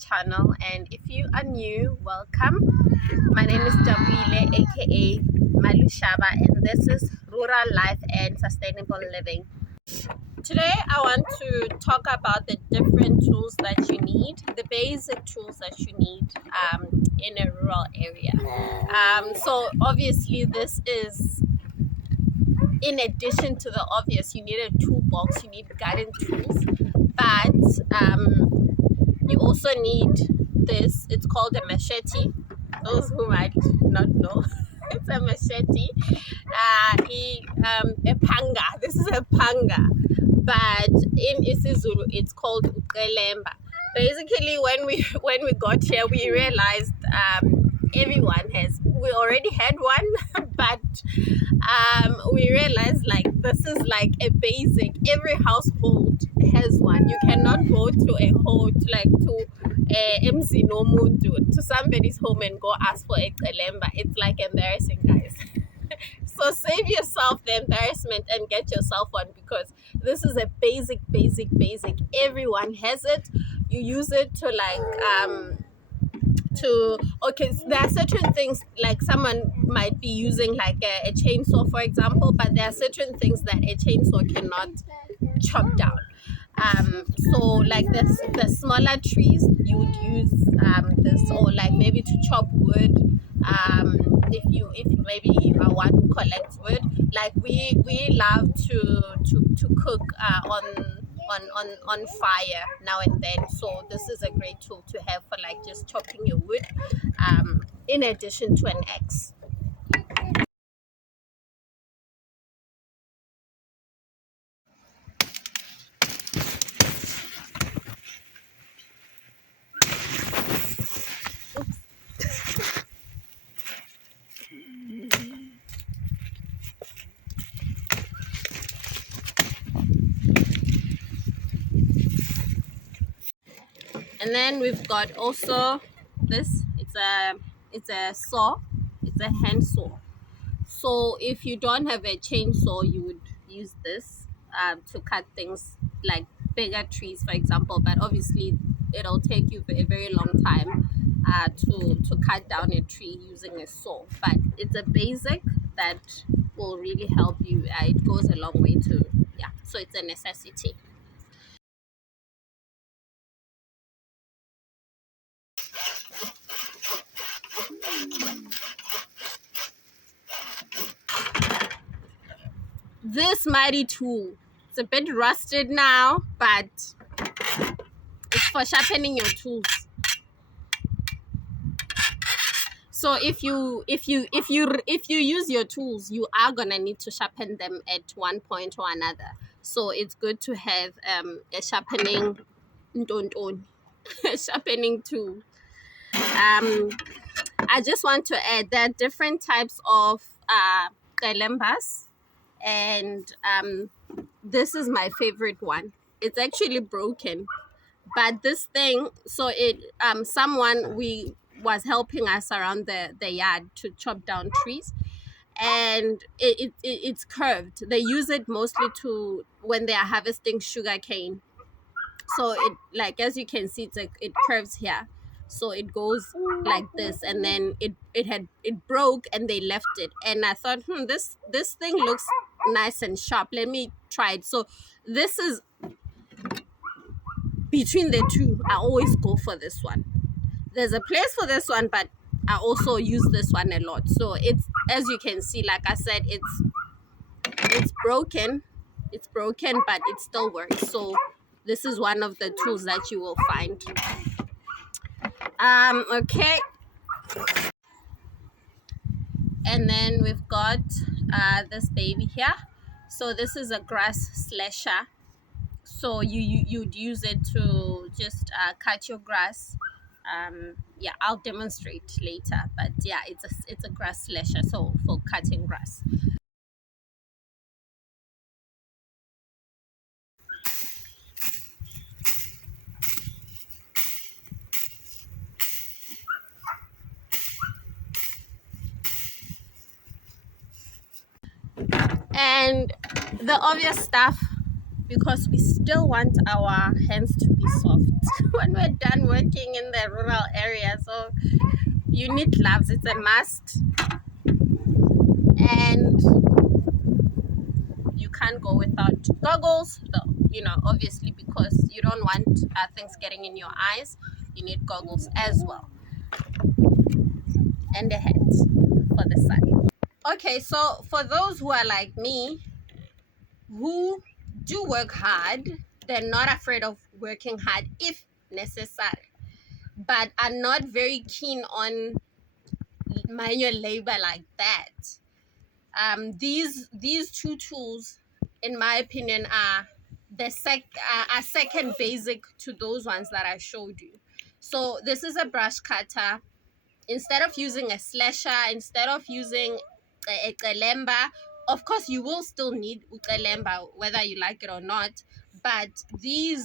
channel, and if you are new, welcome. My name is Jabile, aka Malushaba, and this is Rural Life and Sustainable Living. Today I want to talk about the different tools that you need, the basic tools that you need in a rural area. So obviously this is in addition to the obvious. You need a toolbox, you need garden tools, but you also need this. It's called a machete. Those who might not know, it's a machete. A panga. This is a panga, but in isiZulu it's called uqelemba. Basically, when we got here, we realized we already had one, but we realized like this is like a basic. Every household has one. You cannot go to a home MC Nomuntu, to somebody's home and go ask for a qelemba. It's like embarrassing, guys. So save yourself the embarrassment and get yourself one, because this is a basic. Everyone has it. You use it to there are certain things, like someone might be using like a chainsaw, for example, but there are certain things that a chainsaw cannot chop down. So like the smaller trees, you would use this, or like maybe to chop wood. If maybe you are one who collects wood, like we love to cook on fire now and then. So this is a great tool to have for like just chopping your wood, in addition to an axe. And then we've got also this. It's a saw. It's a hand saw. So if you don't have a chainsaw, you would use this to cut things like bigger trees, for example. But obviously, it'll take you a very long time to cut down a tree using a saw. But it's a basic that will really help you. It goes a long way too. Yeah. So it's a necessity. This mighty tool, it's a bit rusted now, but it's for sharpening your tools. So if you use your tools, you are gonna need to sharpen them at one point or another. So it's good to have a sharpening a sharpening tool. I just want to add there are different types of qelembas, and this is my favorite one. It's actually broken, but this thing, so it someone was helping us around the yard to chop down trees, and it's curved. They use it mostly to when they are harvesting sugar cane. So it, like, as you can see, it curves here, so it goes like this, and then it broke and they left it, and I thought, this thing looks nice and sharp, let me try it. So this is between the two. I always go for this one. There's a place for this one, but I also use this one a lot. So it's, as you can see, like I said, it's broken, but it still works. So this is one of the tools that you will find. Okay, and then we've got this baby here. So this is a grass slasher. So you'd use it to just cut your grass. Yeah, I'll demonstrate later, but yeah, it's a grass slasher, so for cutting grass. And the obvious stuff, because we still want our hands to be soft when we're done working in the rural area. So you need gloves, it's a must. And you can't go without goggles though, obviously, because you don't want things getting in your eyes. You need goggles as well, and a hat for the sun. Okay, so for those who are like me, who do work hard, they're not afraid of working hard if necessary, but are not very keen on manual labor like that. These two tools, in my opinion, are are second basic to those ones that I showed you. So this is a brush cutter. Instead of using a slasher, instead of using a lemba, of course you will still need lemba whether you like it or not, but these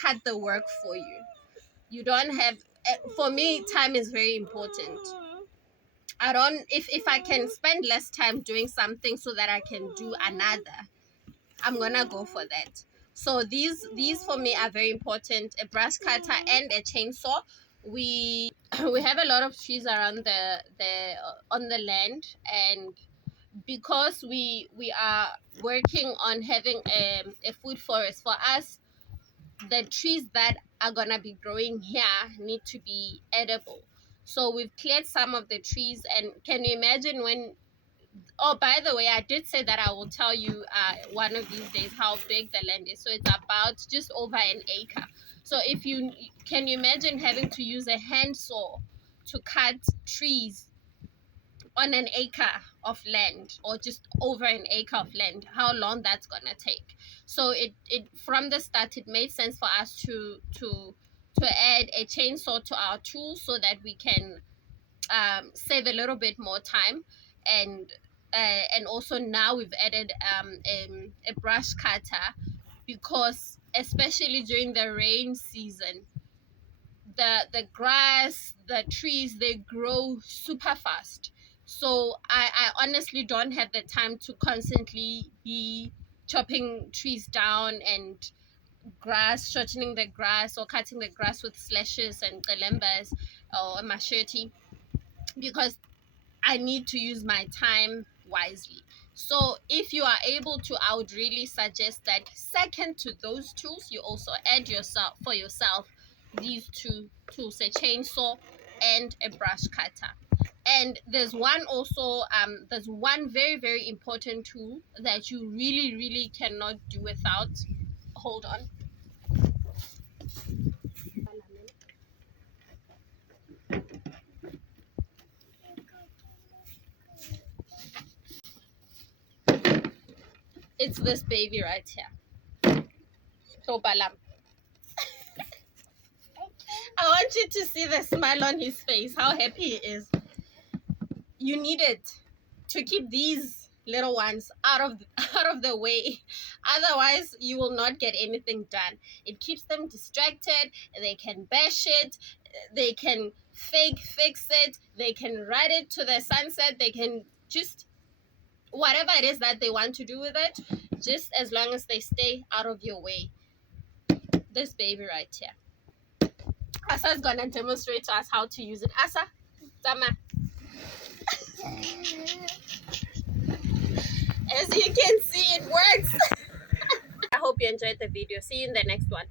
cut the work for you. You don't have, for me, time is very important. I don't, if I can spend less time doing something so that I can do another, I'm gonna go for that. So these for me are very important: a brush cutter and a chainsaw. We we have a lot of trees around the on the land, and because we are working on having a food forest for us, the trees that are gonna be growing here need to be edible. So we've cleared some of the trees, and can you imagine when, oh, by the way, I did say that I will tell you one of these days how big the land is. So it's about just over an acre. So if you can, you imagine having to use a handsaw to cut trees on an acre of land, or just over an acre of land, how long that's gonna take. So it from the start, it made sense for us to add a chainsaw to our tool so that we can save a little bit more time. And also now we've added a brush cutter, because especially during the rain season, the grass, the trees, they grow super fast. So I honestly don't have the time to constantly be chopping trees down and shortening the grass, or cutting the grass with slashes and kalembas or a machete, because I need to use my time wisely. So if you are able to, I would really suggest that second to those tools, you also add yourself these two tools: a chainsaw and a brush cutter. And there's one very, very important tool that you really, really cannot do without. Hold on. It's this baby right here. Tobalam. I want you to see the smile on his face, how happy he is. You need it to keep these little ones out of the way. Otherwise, you will not get anything done. It keeps them distracted. They can bash it. They can fix it. They can ride it to the sunset. They can just whatever it is that they want to do with it, just as long as they stay out of your way. This baby right here. Asa is gonna demonstrate to us how to use it. Asa, Zama. As you can see, it works. I hope you enjoyed the video. See you in the next one.